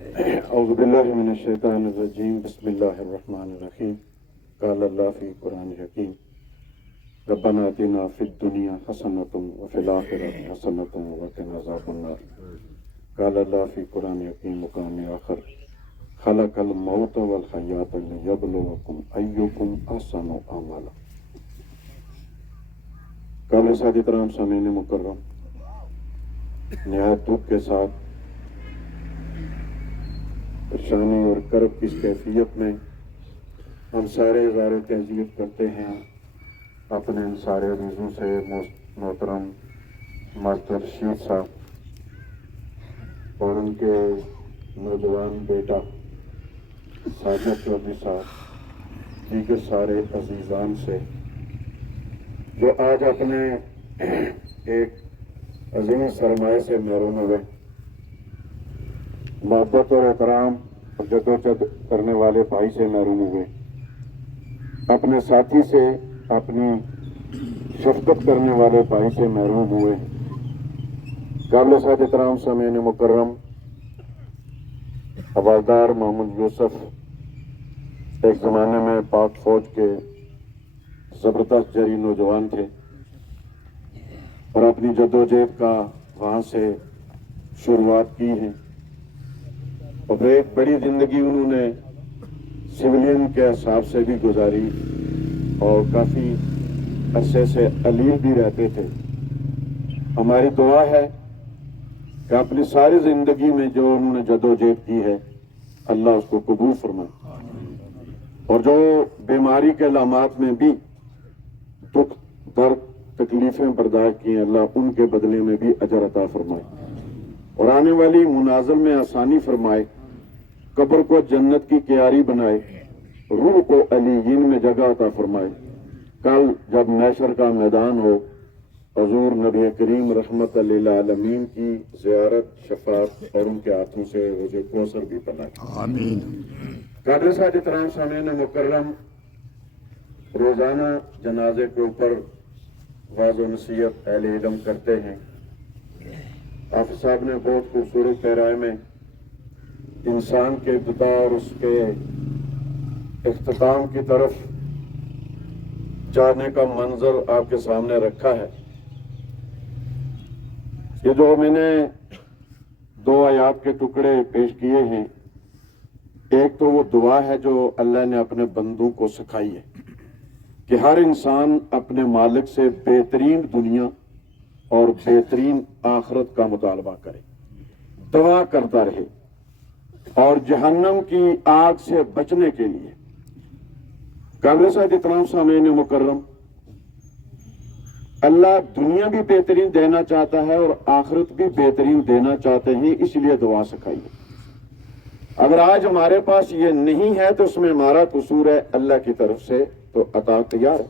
اعوذ باللہ من الشیطان الرجیم بسم اللہ الرحمن الرحیم قال اللہ فی قرآن حکیم ربنا آتنا فی الدنیا حسنۃ وفی الآخرۃ حسنۃ وقنا عذاب النار قال اللہ فی قرآن حکیم مقام آخر خلق الموت والحیات لیبلوکم ایکم احسن عملا۔ قابل سعادت رام سامعین مکرم، نہایت دکھ کے ساتھ پریشانی اور کرب کی اس کیفیت میں ہم سارے اظہار تعزیت کرتے ہیں اپنے ان سارے عزیزوں سے محترم ماسٹر رشید صاحب اور ان کے نوجوان بیٹا ساجد چودھری صاحب، دیگر سارے عزیزان سے جو آج اپنے ایک عظیم سرمایہ سے محروم ہوئے، محبت اور احترام اور جدوجہد کرنے والے بھائی سے محروم ہوئے، اپنے ساتھی سے، اپنی شفقت کرنے والے بھائی سے محروم ہوئے۔ قابل سعادت احترام سامعین مکرم، حوالدار محمد یوسف ایک زمانے میں پاک فوج کے زبردست جری نوجوان تھے اور اپنی جدوجہد کا وہاں سے شروعات کی ہے اور ایک بڑی زندگی انہوں نے سویلین کے حساب سے بھی گزاری اور کافی عرصے سے علیل بھی رہتے تھے۔ ہماری دعا ہے کہ اپنی ساری زندگی میں جو انہوں نے جدوجہد کی ہے اللہ اس کو قبول فرمائے، اور جو بیماری کے علامات میں بھی دکھ درد تکلیفیں برداشت کی ہیں اللہ ان کے بدلے میں بھی اجر عطا فرمائے اور آنے والی منازل میں آسانی فرمائے، قبر کو جنت کی کیاری بنائے، روح کو علیین میں جگہ عطا فرمائے۔ کل جب محشر کا میدان ہو، حضور نبی کریم رحمت للعالمین کی زیارت، شفاعت اور ان کے ہاتھوں سے حوض کوثر بھی بنائے، آمین۔ قادر سعادت احترام سامعین مکرم، روزانہ جنازے کے اوپر واعظ و نصیحت اہل علم کرتے ہیں۔ حافظ صاحب نے بہت خوبصورت پیرائے میں انسان کے ابتدا اور اس کے اختتام کی طرف جانے کا منظر آپ کے سامنے رکھا ہے۔ یہ جو میں نے دو آیات کے ٹکڑے پیش کیے ہیں، ایک تو وہ دعا ہے جو اللہ نے اپنے بندوں کو سکھائی ہے کہ ہر انسان اپنے مالک سے بہترین دنیا اور بہترین آخرت کا مطالبہ کرے، دعا کرتا رہے اور جہنم کی آگ سے بچنے کے لیے۔ قابل سعادت احترام سامعین مکرم، اللہ دنیا بھی بہترین دینا چاہتا ہے اور آخرت بھی بہترین دینا چاہتے ہیں، اس لیے دعا سکھائی ہے۔ اگر آج ہمارے پاس یہ نہیں ہے تو اس میں ہمارا قصور ہے، اللہ کی طرف سے تو عطا تیار ہے۔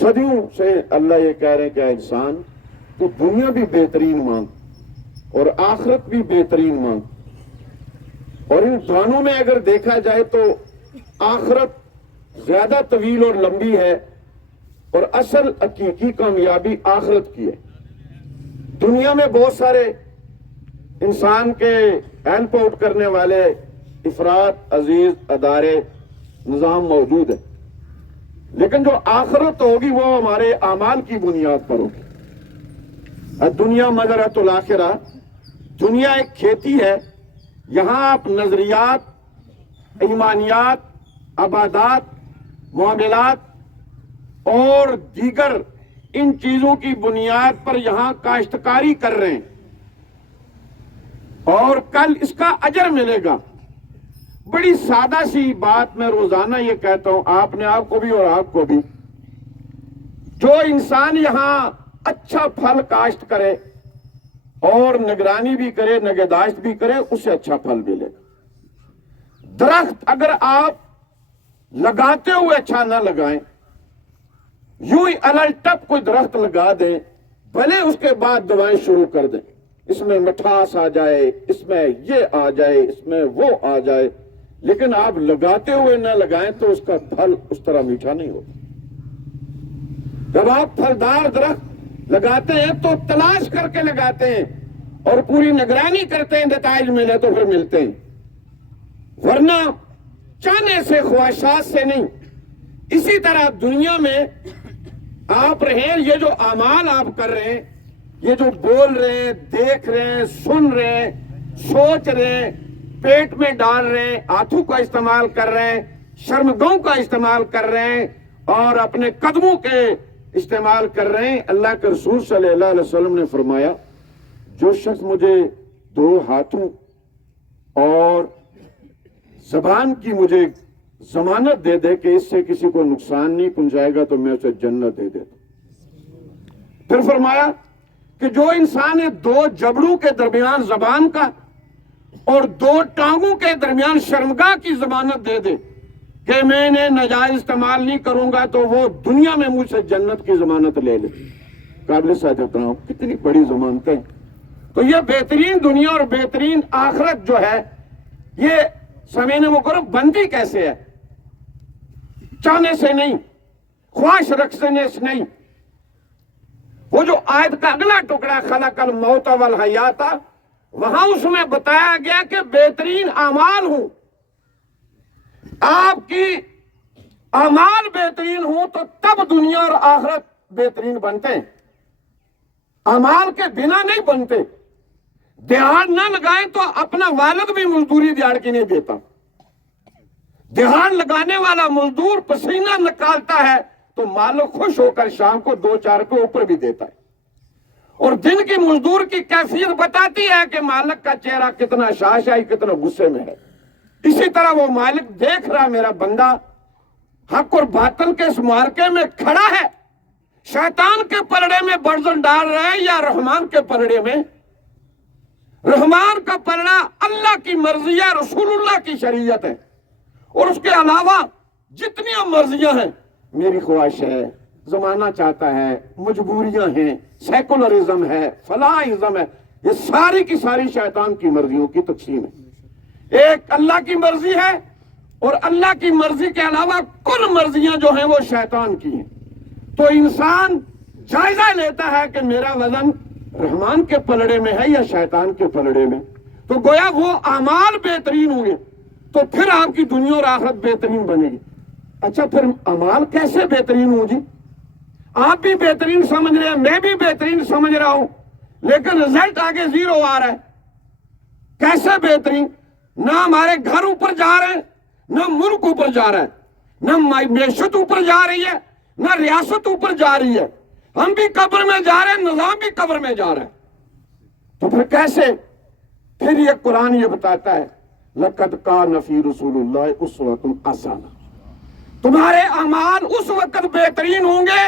صدیوں سے اللہ یہ کہہ رہے ہیں کہ اے انسان تو دنیا بھی بہترین مانگ اور آخرت بھی بہترین مانگ، اور ان دونوں میں اگر دیکھا جائے تو آخرت زیادہ طویل اور لمبی ہے اور اصل حقیقی کامیابی آخرت کی ہے۔ دنیا میں بہت سارے انسان کے ہیلپ آؤٹ کرنے والے افراد، عزیز، ادارے، نظام موجود ہے، لیکن جو آخرت ہوگی وہ ہمارے اعمال کی بنیاد پر ہوگی۔ دنیا مزرعۃ الآخرہ، دنیا ایک کھیتی ہے، یہاں آپ نظریات، ایمانیات، عبادات، معاملات اور دیگر ان چیزوں کی بنیاد پر یہاں کاشتکاری کر رہے ہیں اور کل اس کا اجر ملے گا۔ بڑی سادہ سی بات میں روزانہ یہ کہتا ہوں آپ نے، آپ کو بھی اور آپ کو بھی، جو انسان یہاں اچھا پھل کاشت کرے اور نگرانی بھی کرے، نگہداشت بھی کرے، اسے اچھا پھل ملے گا۔ درخت اگر آپ لگاتے ہوئے اچھا نہ لگائیں، یوں ہی الٹپ کوئی درخت لگا دیں، بھلے اس کے بعد دوائیں شروع کر دیں، اس میں مٹھاس آ جائے، اس میں یہ آ جائے، اس میں وہ آ جائے، لیکن آپ لگاتے ہوئے نہ لگائیں تو اس کا پھل اس طرح میٹھا نہیں ہوگا۔ جب آپ پھلدار درخت لگاتے ہیں تو تلاش کر کے لگاتے ہیں اور پوری نگرانی کرتے ہیں، نتائج ملے تو پھر ملتے ہیں، ورنہ چاہنے سے خواہشات سے نہیں۔ اسی طرح دنیا میں آپ رہیں، یہ جو اعمال آپ کر رہے ہیں، یہ جو بول رہے ہیں، دیکھ رہے ہیں، سن رہے ہیں، سوچ رہے ہیں، پیٹ میں ڈال رہے ہیں، ہاتھوں کا استعمال کر رہے ہیں، شرمگاہوں کا استعمال کر رہے ہیں، اور اپنے قدموں کے استعمال کر رہے ہیں۔ اللہ کے رسول صلی اللہ علیہ وسلم نے فرمایا، جو شخص مجھے 2 ہاتھوں اور زبان کی مجھے ضمانت دے دے کہ اس سے کسی کو نقصان نہیں پہنچائے گا تو میں اسے جنت دے دیتا ہوں۔ پھر فرمایا کہ جو انسان 2 جبڑوں کے درمیان زبان کا اور 2 ٹانگوں کے درمیان شرمگاہ کی ضمانت دے دے کہ میں نے ناجائز استعمال نہیں کروں گا تو وہ دنیا میں مجھ سے جنت کی ضمانت لے لے۔ قابل ساتھ ہوں، کتنی بڑی ضمانتیں۔ تو یہ بہترین دنیا اور بہترین آخرت جو ہے، یہ سمجھنے وہ کرو بندی کیسے ہے؟ چاہنے سے نہیں، خواہش رکھنے سے نہیں۔ وہ جو آیت کا اگلا ٹکڑا خلق الموت والحیات، وہاں اس میں بتایا گیا کہ بہترین اعمال ہوں، آپ کی اعمال بہترین ہوں تو تب دنیا اور آخرت بہترین بنتے ہیں، اعمال کے بنا نہیں بنتے۔ دیہڑ نہ لگائیں تو اپنا والد بھی مزدوری دیہڑ کی نہیں دیتا۔ دیہڑ لگانے والا مزدور پسینہ نکالتا ہے تو مالک خوش ہو کر شام کو 2-4 روپے اوپر بھی دیتا ہے، اور دن کی مزدور کی کیفیت بتاتی ہے کہ مالک کا چہرہ کتنا شاشائی، کتنا غصے میں ہے۔ اسی طرح وہ مالک دیکھ رہا میرا بندہ حق اور باطل کے اس معرکے میں کھڑا ہے، شیطان کے پلڑے میں برزن ڈال رہا ہے یا رحمان کے پلڑے میں۔ رحمان کا پلڑا اللہ کی مرضی ہے، رسول اللہ کی شریعت ہے، اور اس کے علاوہ جتنی مرضیاں ہیں، میری خواہش ہے، زمانہ چاہتا ہے، مجبوریاں ہیں، سیکولرزم ہے، فلاحزم ہے، یہ ساری کی ساری شیطان کی مرضیوں کی تقسیم ہے۔ ایک اللہ کی مرضی ہے، اور اللہ کی مرضی کے علاوہ کل مرضیاں جو ہیں وہ شیطان کی ہیں۔ تو انسان جائزہ لیتا ہے کہ میرا وزن رحمان کے پلڑے میں ہے یا شیطان کے پلڑے میں، تو گویا وہ اعمال بہترین ہوں گے تو پھر آپ کی دنیا اور آخرت بہترین بنے گی۔ اچھا، پھر اعمال کیسے بہترین ہوں جی؟ آپ بھی بہترین سمجھ رہے ہیں، میں بھی بہترین سمجھ رہا ہوں، لیکن رزلٹ آگے 0 آ رہا ہے۔ کیسے بہترین؟ نہ ہمارے گھر اوپر جا رہے ہیں، نہ ملک اوپر جا رہا ہے، نہ معیشت اوپر جا رہی ہے، نہ ریاست اوپر جا رہی ہے، ہم بھی قبر میں جا رہے ہیں، نظام بھی قبر میں جا رہا ہے۔ تو پھر کیسے؟ پھر یہ قرآن یہ بتاتا ہے، لَقَدْ كَانَ فِي رُسُولِ اللَّهِ أُسْوَةٌ حَسَنَةٌ۔ تمہارے اعمال اس وقت بہترین ہوں گے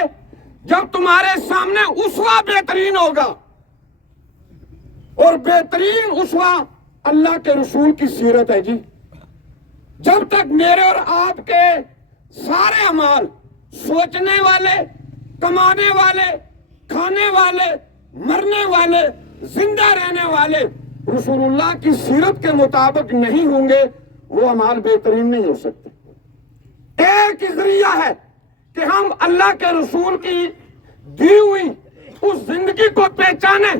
جب تمہارے سامنے اسوہ بہترین ہوگا، اور بہترین اسوہ اللہ کے رسول کی سیرت ہے جی۔ جب تک میرے اور آپ کے سارے اعمال، سوچنے والے، کمانے والے، کھانے والے، مرنے والے، زندہ رہنے والے رسول اللہ کی سیرت کے مطابق نہیں ہوں گے، وہ اعمال بہترین نہیں ہو سکتے۔ ایک ہی ذریعہ ہے کہ ہم اللہ کے رسول کی دی ہوئی اس زندگی کو پہچانیں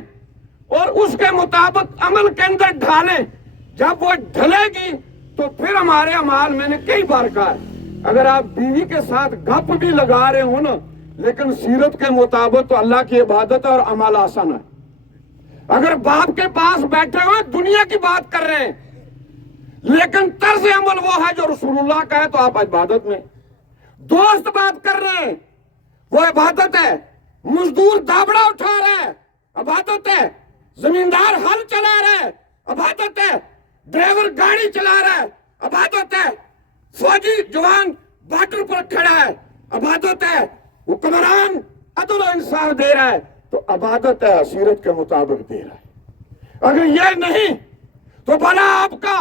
اور اس کے مطابق عمل کے اندر ڈھالیں۔ جب وہ ڈھلے گی تو پھر ہمارے اعمال، میں نے کئی بار کہا ہے، اگر آپ بیوی کے ساتھ گپ بھی لگا رہے ہو نا، لیکن سیرت کے مطابق تو اللہ کی عبادت اور عمل آسان ہے۔ اگر باپ کے پاس بیٹھے ہوئے دنیا کی بات کر رہے ہیں لیکن طرز عمل وہ ہے جو رسول اللہ کا ہے تو آپ عبادت میں۔ دوست بات کر رہے ہیں، وہ عبادت ہے۔ مزدور دابڑا اٹھا رہا ہے، عبادت ہے۔ زمیندار ہل چلا رہا ہے، عبادت ہے۔ ڈرائیور گاڑی چلا رہا ہے، عبادت ہے۔ فوجی جوان بارڈر پر کھڑا ہے، عبادت ہے۔ حکمران عدل و انصاف دے رہا ہے تو عبادت ہے، سیرت کے مطابق دے رہا ہے۔ اگر یہ نہیں تو بھلا آپ کا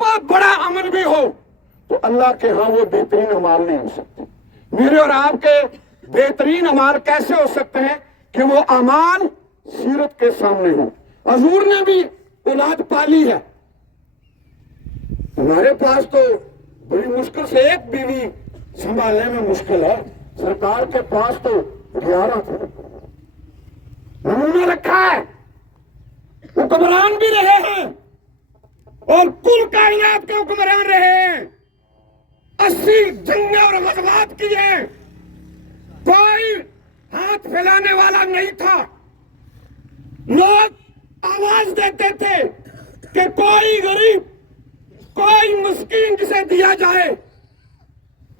بہت بڑا عمل بھی ہو تو اللہ کے ہاں وہ بہترین اعمال نہیں ہو سکتے۔ میرے اور آپ کے بہترین اعمال کیسے ہو سکتے ہیں کہ وہ اعمال سیرت کے سامنے ہوں۔ حضور نے بھی اولاد پالی ہے، ہمارے پاس تو بڑی مشکل سے ایک بیوی سنبھالنے میں مشکل ہے، سرکار کے پاس تو 11 تھے۔ نمونہ رکھا ہے، وہ حکمران بھی رہے ہیں اور کل کائنات کے حکمران رہے ہیں، 80 جنگیں اور غزوات کی ہیں، کوئی ہاتھ پھیلانے والا نہیں تھا۔ لوگ آواز دیتے تھے کہ کوئی غریب، کوئی مسکین جسے دیا جائے۔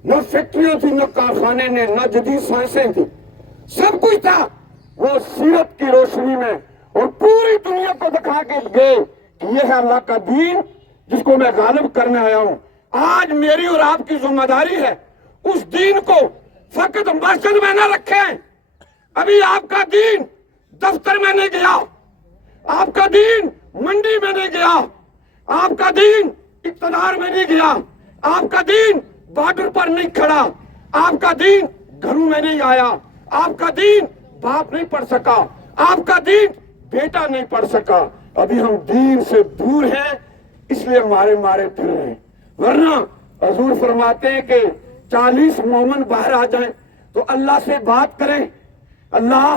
نہ فیکٹریاں تھی، نہ کارخانے نے، نہ جدید سائنسیں تھی، سب کچھ تھا۔ وہ سیرت کی روشنی میں اور پوری دنیا کو دکھا کے گئے کہ یہ ہے اللہ کا دین جس کو میں غالب کرنے آیا ہوں۔ آج میری اور آپ کی ذمہ داری ہے اس دین کو فقط مسجد میں نہ رکھیں۔ ابھی آپ کا دین دفتر میں نہیں گیا، آپ کا دین منڈی میں نہیں گیا، آپ کا دین اقتدار میں نہیں گیا، آپ کا دین بارڈر پر نہیں کھڑا، آپ کا دین گھروں میں نہیں آیا، آپ کا دین باپ نہیں پڑھ سکا، آپ کا دین بیٹا نہیں پڑھ سکا۔ ابھی ہم دین سے دور ہیں، اس لیے مارے پھر رہے ہیں۔ ورنہ حضور فرماتے ہیں کہ 40 مومن باہر آ جائیں تو اللہ سے بات کریں، اللہ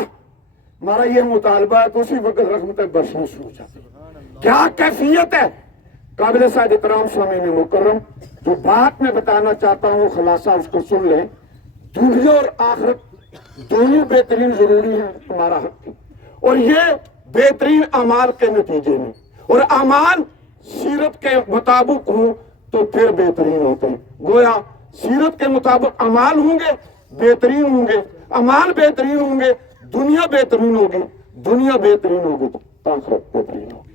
ہمارا یہ مطالبہ ہے، تو اسی وقت رحمت برسنا شروع ہو جاتی ہے۔ کیا کیفیت ہے؟ قابل صاحب احترام سامعین مکرم، جو بات میں بتانا چاہتا ہوں وہ خلاصہ اس کو سن لیں۔ دنیا اور آخرت دونوں بہترین ضروری ہیں تمہارا حق کی، اور یہ بہترین اعمال کے نتیجے میں، اور اعمال سیرت کے مطابق ہوں تو پھر بہترین ہوتے ہیں۔ گویا سیرت کے مطابق اعمال ہوں گے بہترین ہوں گے، اعمال بہترین ہوں گے، دنیا بہترین ہوگی، دنیا بہترین ہوگی تو آخرت بہترین ہوگی۔